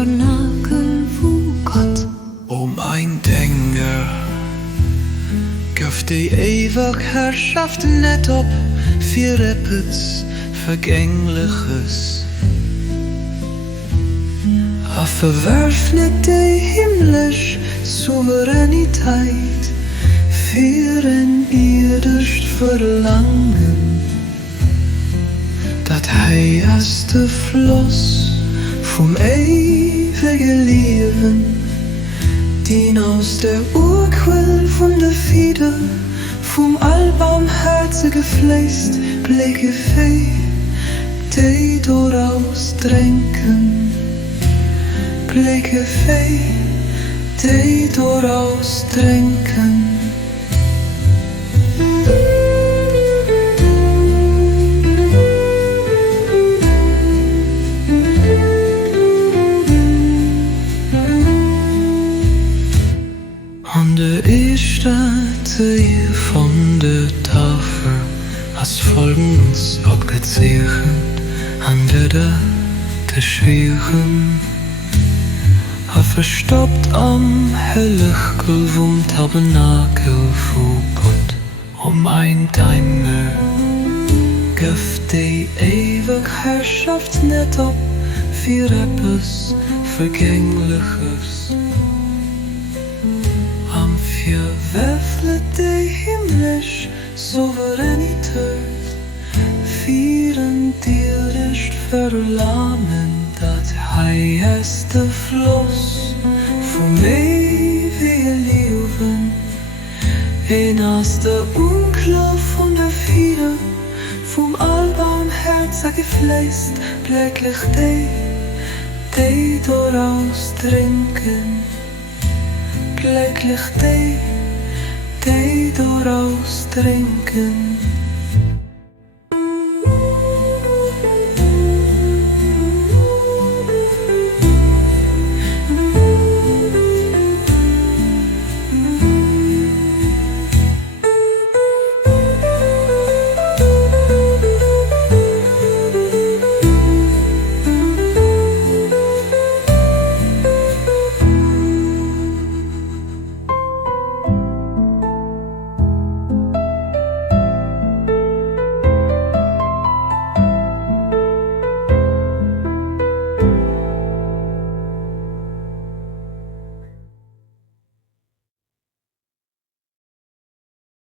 tabernakel voor God. O mein Denker, gaf die ewig Herrschaft net op für etwas Vergängliches. Verwerf nicht die himmlische Souveränität für ein irdisches Verlangen. Das heiße Fluss vom ewigen Leben, die aus der Urquell von der Fiede, vom allbarmherzigen Fleiß, blicke fei, die daraus trinken. Blicke fei, die daraus trinken. An der ersten Zeile von der Tafel hast folgendes abgezeichnet: an der Schweren. Verstoppt am Hellichkel vom Tabernakel vor Gott. Ein Timer gibt die ewig Herrschaft nicht ab für etwas Vergängliches. Am verwerfelt die himmlische Souveränität für ein irdisches Verlangen. Das heiße Fluss vom ewigen Leben, in aus der Unklar von der Fiede, vom allbarmherzigen Fleiß, bläcklich die daraus trinken, bläcklich die daraus trinken.